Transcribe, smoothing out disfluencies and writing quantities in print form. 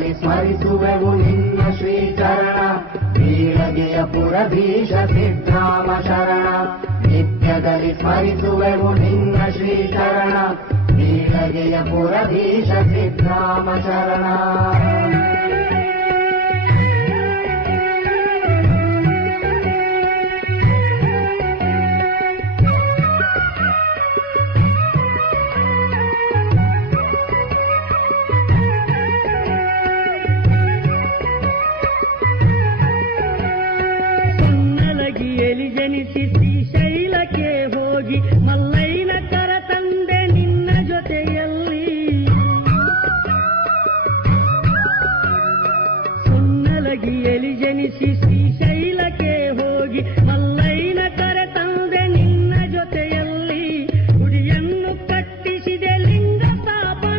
ನಿತ್ಯದಲ್ಲಿ ಸ್ಮರಿಸುವೆವು ನಿನ್ನ ಶ್ರೀಚರಣ ಬೀಳಗೆಯ ಪುರಧೀಶ ಸಿದ್ಧಾಮ ಶರಣ ನಿತ್ಯದಲ್ಲಿ ಸ್ಮರಿಸುವೆವು ನಿನ್ನ ಶ್ರೀಚರಣ ಬೀಳಗೆಯ ಪುರಧೀಶ ಸಿದ್ಧಾಮ ಶರಣ